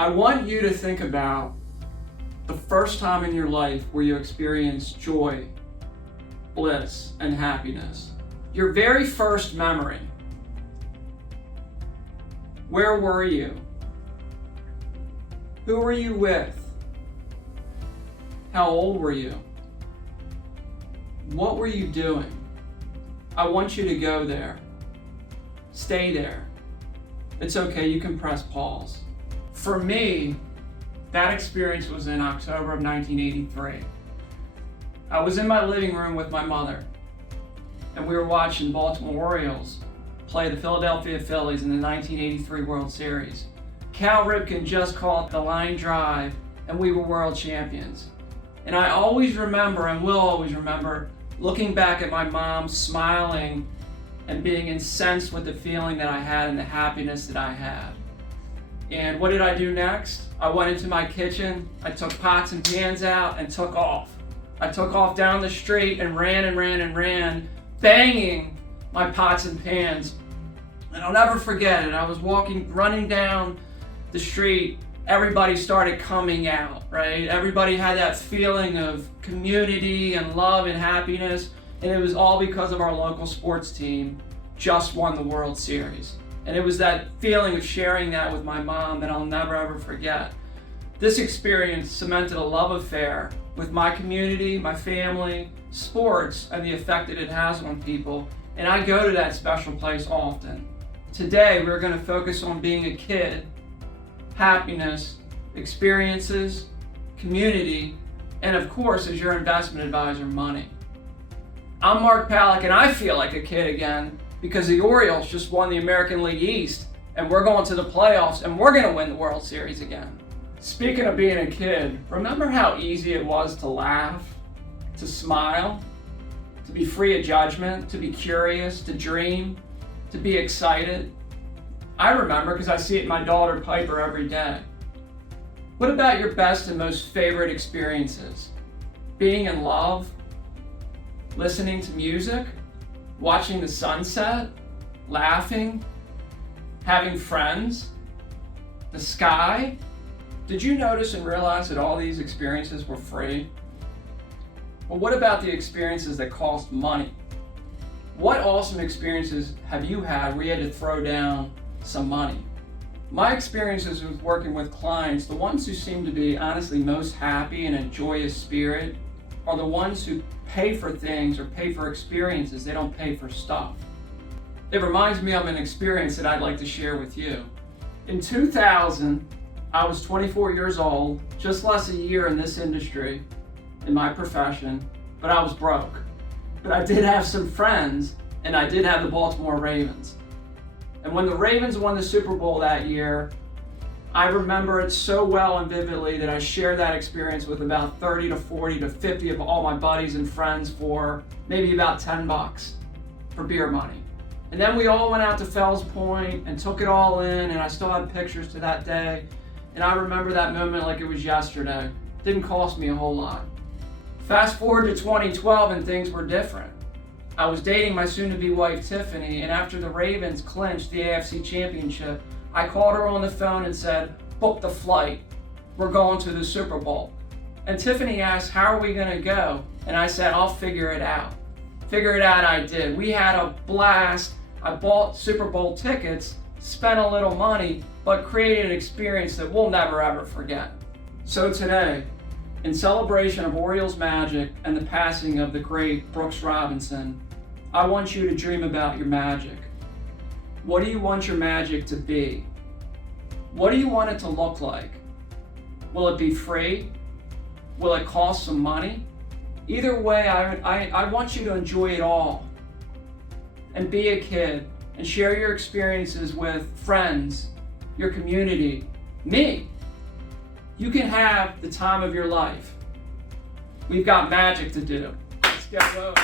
I want you to think about the first time in your life where you experienced joy, bliss, and happiness. Your very first memory. Where were you? Who were you with? How old were you? What were you doing? I want you to go there. Stay there. It's okay, you can press pause. For me, that experience was in October of 1983. I was in my living room with my mother, and we were watching Baltimore Orioles play the Philadelphia Phillies in the 1983 World Series. Cal Ripken just caught the line drive, and we were world champions. And I always remember, and will always remember, looking back at my mom smiling and being incensed with the feeling that I had and the happiness that I had. And what did I do next? I went into my kitchen, I took pots and pans out and took off. I took off down the street and ran, banging my pots and pans. And I'll never forget it. I was running down the street. Everybody started coming out, right? Everybody had that feeling of community and love and happiness. And it was all because of our local sports team just won the World Series. And it was that feeling of sharing that with my mom that I'll never ever forget. This experience cemented a love affair with my community, my family, sports, and the effect that it has on people. And I go to that special place often. Today, we're going to focus on being a kid, happiness, experiences, community, and of course, as your investment advisor, money. I'm Mark Palick, and I feel like a kid again because the Orioles just won the American League East, and we're going to the playoffs, and we're going to win the World Series again. Speaking of being a kid, remember how easy it was to laugh, to smile, to be free of judgment, to be curious, to dream, to be excited? I remember because I see it in my daughter Piper every day. What about your best and most favorite experiences? Being in love, listening to music, watching the sunset, laughing, having friends, the sky? Did you notice and realize that all these experiences were free? Well, what about the experiences that cost money? What awesome experiences have you had where you had to throw down some money? My experiences with working with clients, the ones who seem to be honestly most happy and a joyous spirit, are the ones who pay for things or pay for experiences. They don't pay for stuff. It reminds me of an experience that I'd like to share with you. In 2000, I was 24 years old, just less a year in this industry, in my profession, but I was broke. But I did have some friends, and I did have the Baltimore Ravens. And when the Ravens won the Super Bowl that year, I remember it so well and vividly that I shared that experience with about 30 to 40 to 50 of all my buddies and friends for maybe about $10 for beer money. And then we all went out to Fells Point and took it all in, and I still have pictures to that day. And I remember that moment like it was yesterday. It didn't cost me a whole lot. Fast forward to 2012 and things were different. I was dating my soon-to-be wife Tiffany, and after the Ravens clinched the AFC Championship, I called her on the phone and said, book the flight. We're going to the Super Bowl. And Tiffany asked, how are we going to go? And I said, I'll figure it out. Figure it out I did. We had a blast. I bought Super Bowl tickets, spent a little money, but created an experience that we'll never ever forget. So today, in celebration of Orioles magic and the passing of the great Brooks Robinson, I want you to dream about your magic. What do you want your magic to be? What do you want it to look like? Will it be free? Will it cost some money? Either way, I want you to enjoy it all and be a kid and share your experiences with friends, your community, me. You can have the time of your life. We've got magic to do. Let's get going.